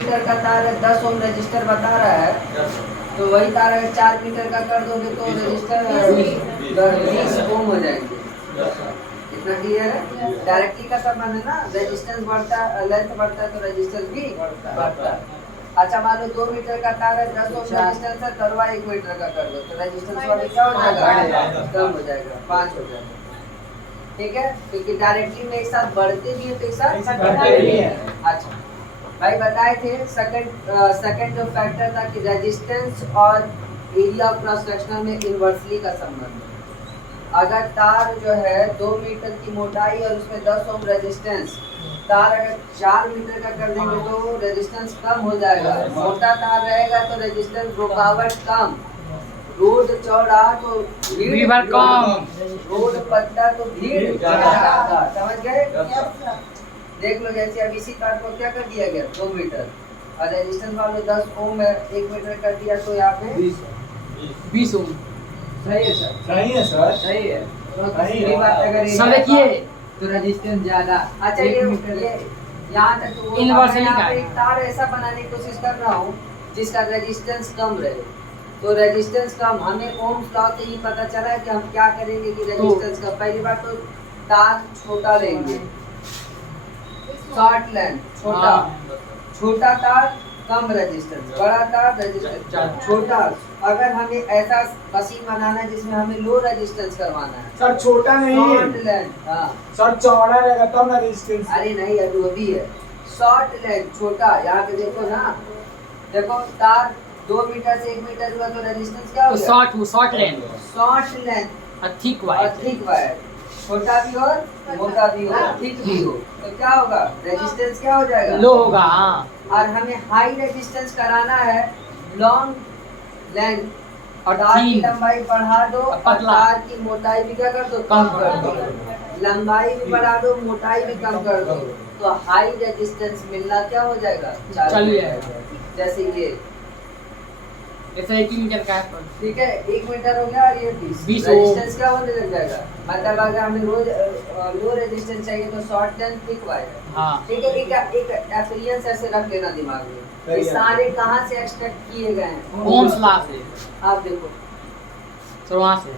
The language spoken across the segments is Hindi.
मीटर का तार है, 10 ओम रजिस्टर बता रहा है, तो वही तार अगर 4 मीटर का कर दोगे तो रजिस्टर 20 ओम हो जाएंगे। इतना क्लियर है? डायरेक्टली का संबंध है ना, रेजिस्टेंस बढ़ता है, लेंथ बढ़ता है तो रेजिस्टेंस भी बढ़ता है। अच्छा मान लो 2 मीटर का तार है, 10 ओम रेजिस्टेंस है, तरवा 1 मीटर का कर दो तो रेजिस्टेंस वाली क्या हो जाएगा? कम हो जाएगा, 5 हो जाएगा। ठीक है, क्योंकि डायरेक्टली में एक साथ बढ़ते भी है तो एक साथ घटते भी है। अच्छा भाई बताए थे सेकंड जो फैक्टर था कि रेजिस्टेंस और एरिया ऑफ क्रॉस सेक्शनल में इनवर्सली का संबंध है। अगर तार जो है 2 मीटर की मोटाई और उसमें 10 ओम रेजिस्टेंस, तार अगर 4 मीटर का कर देंगे तो रेजिस्टेंस कम हो जाएगा। मोटा तार रहेगा तो रेजिस्टेंस रुकावट कम, रोड चौड़ा तो भीड़ कम, रोड पतला तो भीड़ ज्यादा। समझ गए? देख लो जैसे अब इसी तार को क्या कर दिया गया 2 मीटर और रेजिस्टेंस मान लो 10 ओम है, 1 मीटर कर दिया तो यहाँ पे 20 ओम। सही है सर? सही है सर, सही है। तो दूसरी बात अगर समझिए तो रेजिस्टेंस ज्यादा। अच्छा ये यहाँ तक तो इनवर्सली का एक तार ऐसा बनाने की कोशिश कर रहा हूँ जिसका रेजिस्टेंस कम रहे। तो रेजिस्टेंस कम, हमें ओम्स लॉ से ही पता चला है कि हम क्या करेंगे कि रेजिस्टेंस का पहली बात तो तार छोटा लेंगे, शॉर्ट लेंथ, छोटा तार कम रेजिस्टेंस, बड़ा तार रेजिस्टेंस छोटा। अगर हमें ऐसा मशीन बनाना है जिसमें हमें लो रेजिस्टेंस करवाना है सर, छोटा नहीं शॉर्ट लेंथ, हाँ सर चौड़ा रहेगा तब ना रेजिस्टेंस। अरे नहीं अभी वो भी है शॉर्ट लेंथ छोटा। यहाँ पे देखो ना, देखो तार 2 मीटर से 1 मीटर हुआ तो रेजिस्टेंस क्या होगा? शॉर्ट लेंथ थिक वायर, छोटा भी हो मोटा भी हो थिक भी हो तो क्या होगा? रेजिस्टेंस क्या हो जाएगा? लो होगा। और हमें हाई रेजिस्टेंस कराना है, लॉन्ग लेंथ और तार की लंबाई बढ़ा दो और तार की मोटाई भी क्या कर दो? कम कर दो। लंबाई भी बढ़ा दो, मोटाई भी कम कर दो तो हाई रेजिस्टेंस मिलना क्या हो जाएगा? चालू जाएगा। जैसे ये ऐसा 1 मीटर का है, ठीक है, 1 मीटर हो गया और ये 20 रेजिस्टेंस क्या होने लग जाएगा? मतलब अगर हमें रोज लो रेजिस्टेंस चाहिए तो शॉर्ट लेंथ थिक वायर। हाँ ठीक है, एक एक्सपीरियंस ऐसे रख लेना दिमाग में। ये सारे कहाँ से एक्सट्रैक्ट किए गए हैं? ओम्स लॉ से। आप देखो सर वहाँ से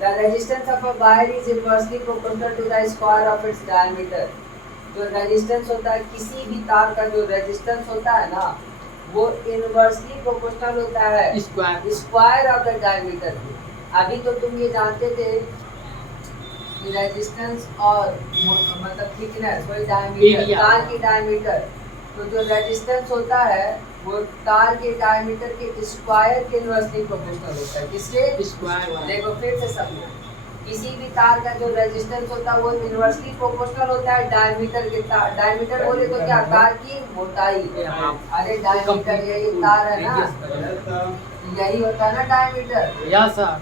The resistance of a wire is inversely proportional to the square of its diameter। जो रेजिस्टेंस होता है किसी भी तार का, जो रेजिस्टेंस होता है ना वो इनवर्सली प्रोपोर्शनल होता है स्क्वायर ऑफ द डायमीटर। अभी तो तुम ये जानते थे कि रेजिस्टेंस और मतलब थिकनेस वही डायमीटर, तार की डायमीटर। तो जो रेजिस्टेंस होता है वो तार के डायमीटर के स्क्वायर के इनवर्सली प्रोपोर्शनल होता है। किसके? स्क्वायर। देखो फिर से समझो, किसी भी तार का जो रेजिस्टेंस होता है वो इनवर्सली प्रोपोर्शनल होता है डायमीटर के। डायमीटर बोले तो क्या? तार की मोटाई। अरे डायमीटर यही तार है ना, यही होता है ना डायमीटर। यस सर,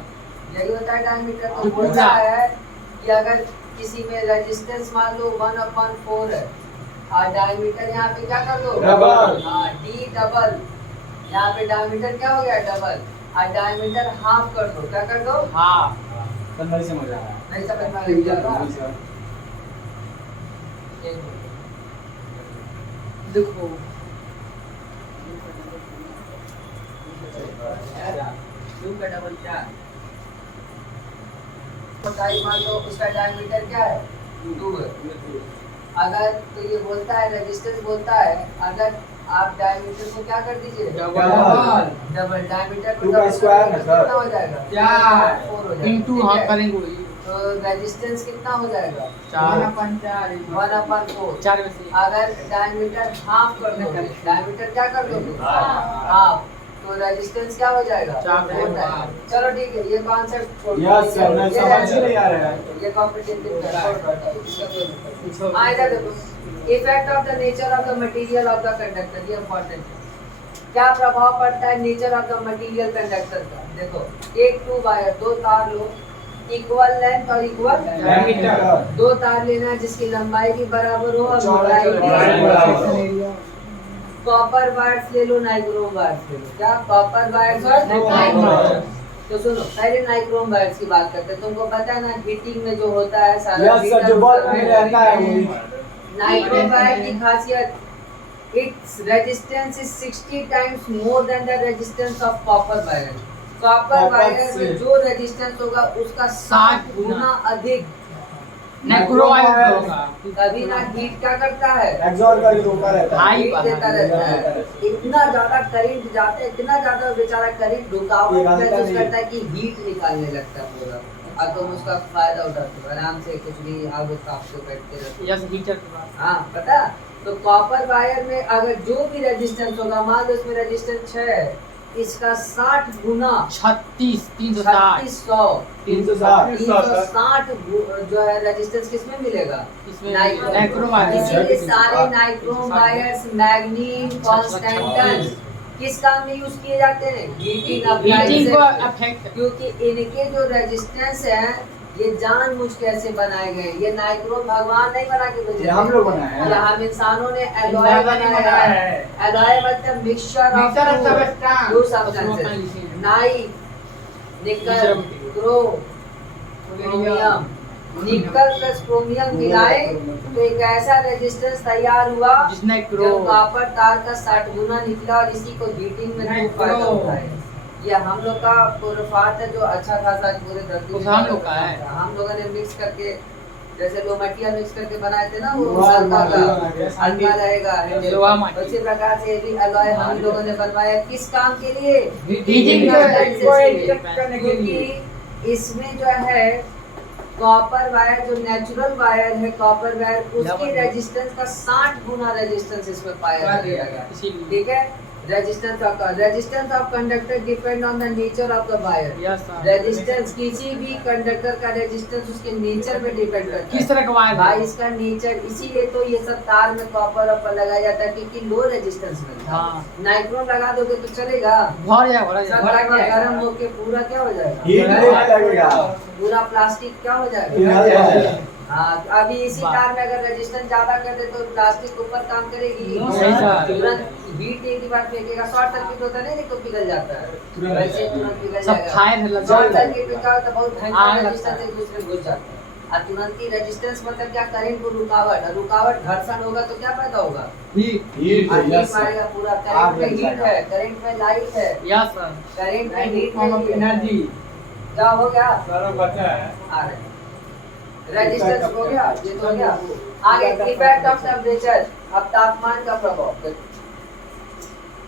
यही होता है डायमीटर। तो बोलता है कि अगर किसी में रेजिस्टेंस मान लो 1/4 है और डायमीटर यहाँ पे क्या कर दो? डबल। हाँ डी डबल, यहाँ पे डायमीटर क्या हो गया? डबल। और डायमीटर हाफ कर दो, क्या कर दो? हाँ नहीं समझ आ रहा है। नहीं समझ में आ रहा? देखो डबल क्या है? मोटाई मान लो उसका डायमीटर क्या है? 2 है। अगर तो ये बोलता है रेजिस्टेंस बोलता है अगर आप डायमीटर को क्या कर दीजिए? डबल डायमीटर को डबल स्क्वायर में सर कितना हो जाएगा? क्या 4 हो जाएगा। इनटू हम करेंगे तो रेजिस्टेंस कितना हो जाएगा? 1/4। 4 में से अगर डायमीटर हाफ कर दो, डायमीटर क्या कर दोगे? हाफ, तो रेजिस्टेंस क्या हो जाएगा? 4। चलो ठीक है, ये कॉन्सेप्ट छोड़ दो। यस सर, मैं समझ ही नहीं आ रहा है। ये कॉम्पिटिटिव है। इधर देखो, effect of the nature of the material of the conductor, ये इंपॉर्टेंट है। क्या प्रभाव पड़ता है nature of the material conductor का? देखो, एक 2 वायर, 2 तार लो, इक्वल लेंथ और इक्वल डायमीटर। 2 तार लेना है जिसकी लंबाई भी बराबर हो और चौड़ाई भी बराबर। कॉपर वायर्स ले लो, नाइक्रोम वायर्स ले लो। क्या? कॉपर वायर्स और नाइक्रोम। तो सुनो, पहले नाइक्रोम वायर्स की बात करते हैं। तुमको पता है ना हीटिंग में जो होता है सारा यस सर, जो बल्ब में रहता है वही। नाइक्रोम वायर की खासियत its resistance is 60 times more than the resistance of copper wire. Copper Copper wire से- में जो रेजिस्टेंस होगा उसका 60 गुना अधिक। नेक्रो वायर होगा। कभी ना हीट क्या करता है, एग्जॉस्ट करके रोका रहता है। हाई हीट देता रहता है। इतना ज्यादा करंट जाता है, इतना ज्यादा बेचारा करंट रुकावट पिघलता महसूस नहीं। करता है कि हीट निकालने लगता है पूरा। और तुम उसका फायदा उठाते हो आराम से, कुछ भी आग तापते बैठते रहते हो। जैसे हीटर के बाद हाँ पता। तो कॉपर वायर में अगर जो भी रेजिस्टेंस होगा, मान लो इसमें रेजिस्टेंस 6 है, इसका 60 गुना 36 360 360 360 जो है रेजिस्टेंस किसमें मिलेगा, इसमें नाइक्रोम। Nichrome wire. इसीलिए सारे नाइक्रोम वायर्स मैग्नीज कॉन्स्टेंटन किस काम में यूज किए जाते हैं, हीटिंग हीटिंग को अप्लायंसेस। अफेक्ट क्योंकि इनके जो रेजिस्टेंस है ये जानबूझ के ऐसे बनाए गए। ये नाइक्रोम भगवान नहीं बना के भेजे, ये हम लोग बनाए हैं। ये हम इंसानों ने एलॉय बनाया है। एलॉय मतलब mixture of to substances, Naik, निकल, क्रोमियम। निकल प्लस क्रोमियम मिलाए तो एक ऐसा रेजिस्टेंस तैयार हुआ जिसने जो कॉपर तार का 60 गुना निकला, और इसी को हीटिंग में खूब फायदा होता है। ये हम लोग का पुरफात है जो अच्छा खासा पूरे धरती में हम लोग का है। हम लोगों ने मिक्स करके, जैसे लोमटिया मिक्स करके बनाए थे ना, वो वाह, हल्का वाह, हल्का रहेगा। लोहा माटी। उसी प्रकार से ये भी अलॉय हम लोगों ने बनवाया। किस काम के लिए, हीटिंग को करने क्योंकि इसमें जो है कॉपर वायर जो नेचुरल वायर है, कॉपर वायर उसकी रेजिस्टेंस का 60 गुना रेजिस्टेंस इसमें पाया जाएगा। इसीलिए ठीक है। Resistance of conductor depend on the nature of the wire. Yes sir. Resistance किसी भी कंडक्टर का रेजिस्टेंस उसके नेचर पे डिपेंड करता है। किस तरह का वायर भाई इसका नेचर, इसीलिए तो ये सब तार में कॉपर ऑपर लगाया जाता है क्योंकि लो रेजिस्टेंस मिलता है। हाँ नाइक्रोम लगा दोगे तो चलेगा, भर जाएगा सब गर्म होके पूरा क्या हो जाएगा, हीट देने लगेगा। पूरा प्लास्टिक क्या हो जाएगा। पिघल जाएगा। हाँ अभी इसी तार में अगर रेजिस्टेंस ज्यादा कर दे तो प्लास्टिक ऊपर काम करेगी, सही बात। तुरंत हीट एक ही बार फेंकेगा। शॉर्ट सर्किट होता नहीं तो पिघल जाता है, वैसे तुरंत पिघल सब जाएगा। फायर लग शॉर्ट जाएगा। सर्किट में क्या होता है, बहुत आग भयंकर लगता रेजिस्टेंस है। एक दूसरे में घुस जाता है। और तुरंत ही रेजिस्टेंस मतलब क्या, करंट को रुकावट, और रुकावट घर्षण होगा तो क्या पैदा होगा, हीट हीट हीट यस मारेगा पूरा। आग करंट में लग हीट जाएगा। है, करंट में लाइट है, यस सर। करंट में हीट एनर्जी क्या हो गया, सारा बचा है। आ रहे रेजिस्टेंस हो गया, ये तो हो गया। आगे इफेक्ट ऑफ टेम्परेचर, अब तापमान का प्रभाव।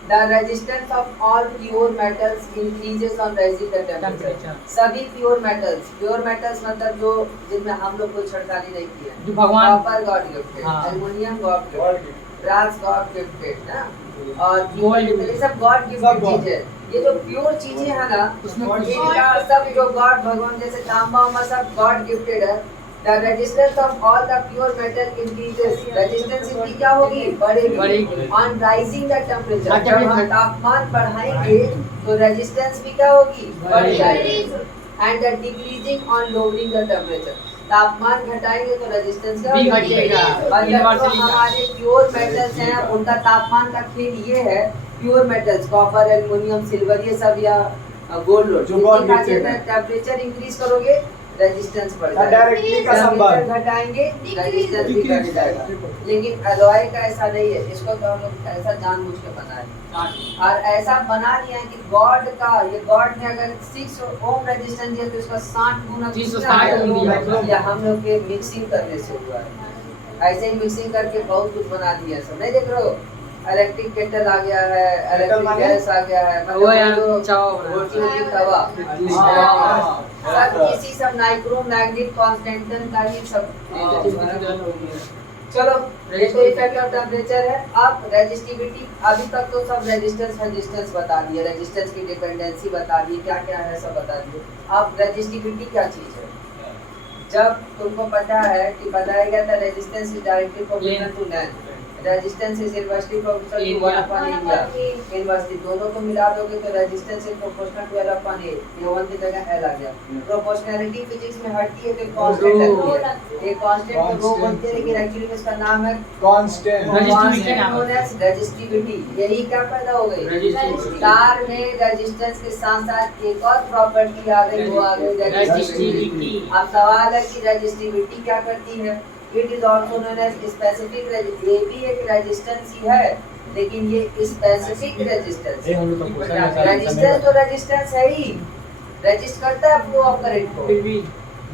The resistance of all pure metals increases on rising the temperature. सभी प्योर मेटल्स मतलब जो जिनमें हम लोग कोई छेड़खानी नहीं की है, जो भगवान कॉपर गॉड गिफ्टेड, हाँ। Aluminium god gifted, brass god gifted ना, और Gold ये सब गॉड गिफ्टेड चीजें। ये जो प्योर चीजें है ना, उसमें इनका सब जो गॉड भगवान जैसे तांबा उमा सब गॉड गिफ्टेड है। The resistance of all the pure metal increases. Resistance इनकी क्या होगी, बढ़ेगी। On rising the temperature, जब हम तापमान बढ़ाएंगे तो रेजिस्टेंस भी क्या होगी, बढ़ जाएगी। And the decreasing on lowering the temperature, तापमान घटाएंगे तो रेजिस्टेंस क्या भी होगी, घटेगा। मतलब जो हमारे प्योर मेटल्स हैं उनका तापमान का खेल ये है। Pure metals copper, aluminium, silver, ये सब या गोल्ड लोड जो God gifted है। टेम्परेचर इंक्रीज करोगे रेजिस्टेंस बढ़ जाएगा, डायरेक्टली का संबंध। टेम्परेचर घटाएंगे रेजिस्टेंस भी घट जाएगा। लेकिन एलॉय का ऐसा नहीं है, इसको तो हम लोग ऐसा जानबूझ के बनाए और ऐसा बना लिया है कि गॉड का, ये गॉड ने अगर 6 ओम रेजिस्टेंस दिया तो इसका 60 गुना 360 दिया। या हम लोग के मिक्सिंग करने से हुआ है। ऐसे ही मिक्सिंग करके बहुत कुछ बना दिया सब, नहीं देख रहे हो। इलेक्ट्रिक केटल आ गया है, इलेक्ट्रिक गैस आ गया है, वो यार जो चाव रोटी की तवा, हाँ। सब इसी सब नाइक्रोम मैग्नेट कॉन्स्टेंटन का ही सब। चलो ये तो इफेक्ट ऑफ टेम्परेचर है। अब रेजिस्टिविटी, अभी तक तो सब रेजिस्टेंस बता दिए, रेजिस्टेंस की डिपेंडेंसी बता दी, क्या क्या है सब बता दिए। अब रेजिस्टिविटी क्या चीज है, जब तुमको पता है कि बताया गया था resistance is directly proportional to length, resistance is inversely proportional to 1 upon area. Inversely दोनों को मिला दोगे तो resistance is proportional to L upon A, ये 1 की जगह L आ गया। प्रोपोर्शनैलिटी फिजिक्स में हटती है तो कांस्टेंट लगती है, ये कांस्टेंट को रो बोलते हैं लेकिन एक्चुअली इसका नाम है कांस्टेंट। Resistivity नाम है। Known as resistivity. यही क्या पैदा हो गई, Resistivity। तार में रेजिस्टेंस के साथ साथ एक और प्रॉपर्टी आ गई, वो आ गई रेजिस्टिविटी। रेजिस्टिविटी। अब सवाल है कि रेजिस्टिविटी क्या करती है। It is also known as specific, ये भी एक रेजिस्टेंस ही है लेकिन ये स्पेसिफिक रेजिस्टेंस ये हम लोग तो पूछा नहीं था, रेजिस्टेंस तो रेजिस्टेंस है ही, रेजिस्ट करता है फ्लो ऑफ करंट को।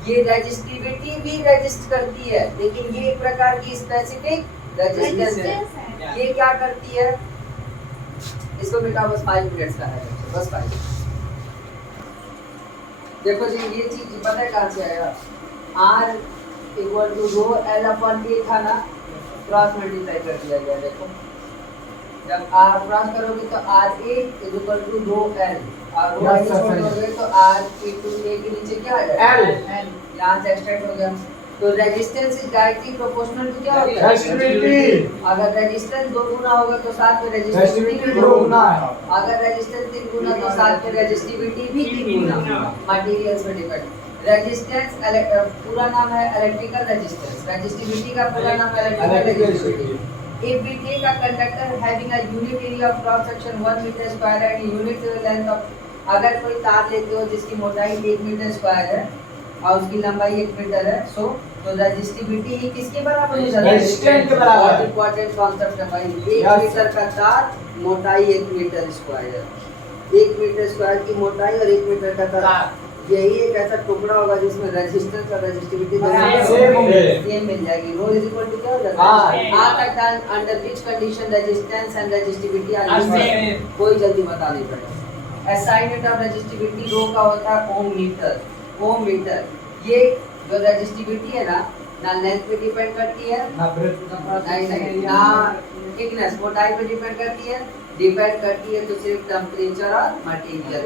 ये रेजिस्टिविटी भी रेजिस्ट करती है, लेकिन ये एक प्रकार की स्पेसिफिक रेजिस्टेंस है। ये क्या करती है, इसको बेटा बस 5 मिनट्स का है, बस 5। देखो जी ये चीज पता है कहाँ से आया, R equal to rho L upon A था ना, क्रॉस मल्टीप्लाई कर दिया गया। देखो जब R क्रॉस करोगे तो RA is equal to rho L, और रो Yes, sir, करोगे तो R इनटू A के नीचे क्या आ जाएगा L। यहाँ से एक्सटेंड हो गया। तो resistance is directly proportional to क्या होता है, रेजिस्टिविटी। अगर रेजिस्टेंस 2 गुना होगा तो साथ में रेजिस्टिविटी रेजिस्टिविटी भी 2 गुना है। अगर रेजिस्टेंस 3 गुना तो साथ में रेजिस्टिविटी भी 3 गुना। मटेरियल्स पे डिपेंड। रेजिस्टेंस पूरा नाम है इलेक्ट्रिकल रेजिस्टेंस, रेजिस्टिविटी का पूरा नाम है electrical resistivity. If we take a conductor having a unit area of cross section 1 meter square and unit length of, अगर कोई तार लेते हो जिसकी मोटाई 1 मीटर स्क्वायर है और उसकी लंबाई 1 मीटर है, सो तो रेजिस्टिविटी ही किसके बराबर हो जाती है, रेजिस्टेंस के बराबर। बहुत इंपॉर्टेंट कॉन्सेप्ट है भाई। 1 मीटर का तार, मोटाई 1 मीटर स्क्वायर, 1 मीटर स्क्वायर की मोटाई और 1 मीटर का तार, यही एक ऐसा टुकड़ा होगा जिसमें रेजिस्टेंस और रेजिस्टिविटी सेम होंगे। सेम मिल जाएगी। रो इज इक्वल टू क्या हो जाता है, आर का turn under which condition resistance and resistivity are same. कोई जल्दी बता नहीं पड़ेगा। SI unit of resistivity rho का होता है ओम मीटर। ओम मीटर ये जो रेजिस्टिविटी है ना लेंथ पे डिपेंड करती है, ना ब्रेथ, नहीं ना थिकनेस, मोटाई पे डिपेंड करती है तो सिर्फ टेंपरेचर और material.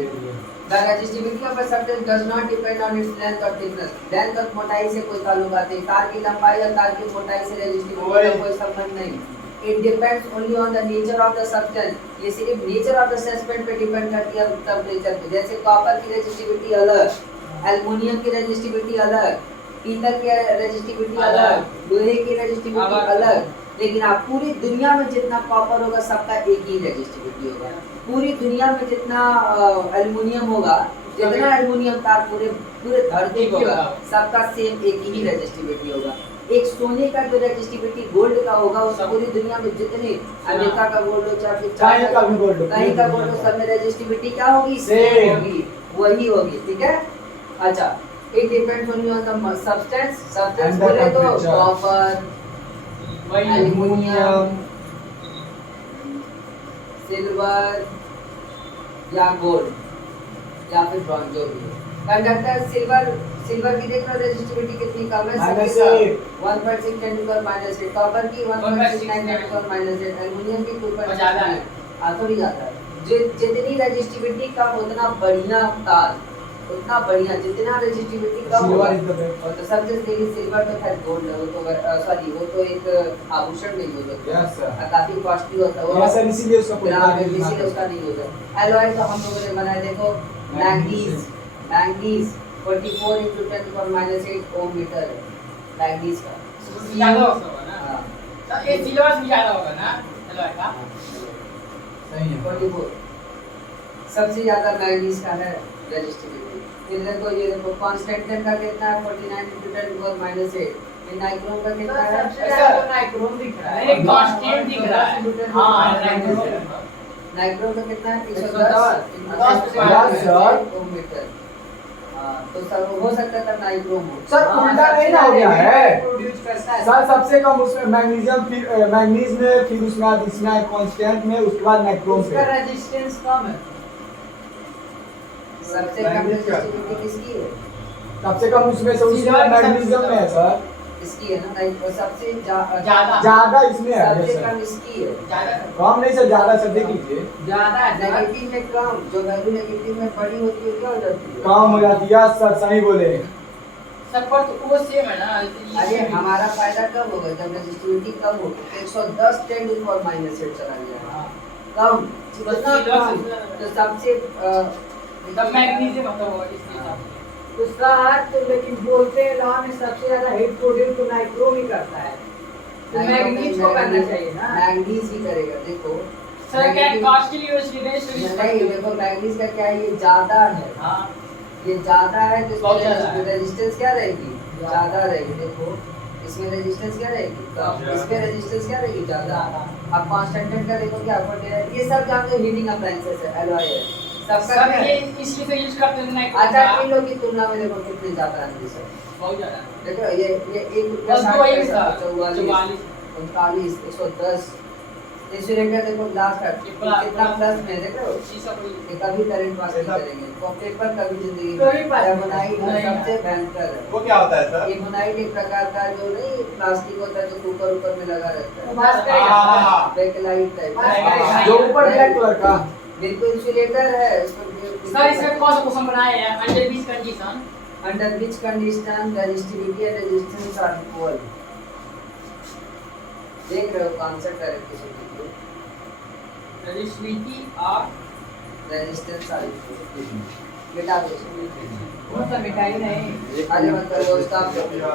The resistivity of a substance does not depend on its length or thickness. Length और मोटाई से कोई ताल्लुकात नहीं, तार की लंबाई और तार की मोटाई से रेजिस्टिविटी का कोई संबंध नहीं। It depends only on the nature of the substance. ये सिर्फ नेचर ऑफ द सब्सटेंस पे डिपेंड करती है, टेंपरेचर पे। जैसे कॉपर की रेजिस्टिविटी अलग, एल्युमिनियम की रेजिस्टिविटी अलग, पीतल की रेजिस्टिविटी अलग, लोहे की रेजिस्टिविटी अलग, लेकिन आप पूरी दुनिया में जितना कॉपर होगा सबका एक ही रेजिस्टिविटी होगा। पूरी दुनिया में जितना एल्युमिनियम होगा, जितना एल्युमिनियम तार पूरे धरती पे होगा, सबका सेम एक ही रेजिस्टिविटी होगा। एक सोने का जो रेजिस्टिविटी गोल्ड का होगा, उस पूरी दुनिया में जितने अमेरिका का गोल्ड हो चाहे चाइना का भी गोल्ड हो, कहीं का गोल्ड हो, सब में रेजिस्टिविटी क्या होगी, सेम होगी, वही होगी। ठीक है, अच्छा। It depends only on the substance. Substance बोले तो कॉपर, एल्युमिनियम, सिल्वर या गोल्ड या फिर ब्रॉन्ज जो भी है। कंडक्टर सिल्वर की देखना रेजिस्टिविटी कितनी कम है, 1.6 10 to the minus 8, कॉपर की 1.69 10 to the minus 8, एल्युमिनियम की 2.6 ज्यादा है, थोड़ी ज्यादा है। जितनी रेजिस्टिविटी कम उतना बढ़िया तार, उतना बढ़िया, जितना रेजिस्टिविटी कम होगा तो सबसे सही सिल्वर तो खैर गोल्ड है, वो तो सॉरी वो तो एक आभूषण में यूज होता है। यस सर, काफी कॉस्टली होता है वो। यस सर, इसीलिए उसका कोई ग्राम में इसीलिए उसका नहीं होता। एलॉय तो हम लोगों ने बनाया, देखो manganese 44 into 10 to the minus 8 ohm metre है मैंगनीज का। ज्यादा होगा ना, तो ये सिलेबस भी ज्यादा होगा ना एलॉय का। सही है। 44 सबसे ज्यादा मैंगनीज का है रेजिस्टिविटी। फिर देखो ये देखो कांस्टेंट का कितना है, 49 into 10 to the minus 8। ये नाइक्रोम का कितना है, सबसे ज्यादा नाइक्रोम दिख रहा है, एक कांस्टेंट दिख रहा है। हां नाइक्रोम का कितना है, 110 ओम मीटर। तो सर हो सकता था नाइक्रोम हो। सर उल्टा नहीं ना हो गया है प्रोड्यूस करता है सर, सबसे कम उसमें मैग्नीशियम, फिर मैग्नीज में, फिर उसमें बाद इसमें कांस्टेंट में, उसके बाद नाइक्रोम उसका पे। रेजिस्टेंस कम है। सबसे कम रेजिस्टिविटी किसकी है, सबसे कम उसमें से उसमें मैग्नीशियम में है सर, इसकी है ना, नहीं सबसे ज्यादा ज्यादा इसमें है। सबसे yes, कम sir। इसकी है, ज्यादा कम नहीं सर, ज्यादा सर, देख लीजिए ज्यादा है। नेगेटिव में कम, जो वैल्यू नेगेटिव में बड़ी होती है क्या हो जाती है, कम हो जाती है। सर सही बोले। सब पर तो वो सेम है ना। अरे हमारा फायदा कब होगा, जब रेजिस्टिविटी कम हो, 110 10 to the minus 8 चला गया कम, जितना कम तो सबसे तब मैग्नीशियम मतलब होगा इसमें। उसका अर्थ लेकिन बोलते हैं लॉ में सबसे ज्यादा हीट प्रोड्यूस तो नाइक्रोम ही करता है, तो मैग्नीज को करना चाहिए ना। मैग्नीज ही करेगा। देखो सर क्या कॉस्टली यूज नहीं, देखो मैग्नीज का क्या है, ये ज्यादा है। हां ये ज्यादा है तो बहुत ज्यादा है। रेजिस्टेंस क्या रहेगी, ज्यादा रहेगी। देखो इसमें रेजिस्टेंस क्या रहेगी कम, इसमें रेजिस्टेंस क्या रहेगी ज्यादा। आप कॉन्स्टेंटेड का देखोगे आपको ये सब जानते हो हीटिंग अप्लायंसेस है, एलॉय है, सबका सब क्या ये है? इसलिए से यूज करते हैं ना अच्छा इन लोग की तुलना में देखो कितने ज्यादा है ये सब। बहुत ज्यादा देखो ये 1 बस रुपया दो ही 60 था, पैसा, 44 39 110 इंसुलेटर देखो ग्लास का कितना प्लस में देखो शीशा कोई ये कभी करंट पास नहीं करेंगे, पेपर कभी जिंदगी कभी पास नहीं एमोनाइट नहीं सबसे भयंकर है। वो क्या होता है सर? एमोनाइट एक प्रकार का जो नहीं प्लास्टिक होता है जो ऊपर में लगा रहता है, पास करेगा। बैकलाइट टाइप पास करेगा। जो ऊपर ब्लैक कलर का बिल्कुल इंसुलेटर है उसको सर इसमें कौन सा क्वेश्चन बनाया है under beach condition under which condition resistivity and resistance R equal. देख रहे हो कॉन्सेप्ट डायरेक्ट रेजिस्टिविटी और रेजिस्टेंस आर इक्वल बेटा वो तो मिटाई नहीं। आगे मत करो स्टॉप करो।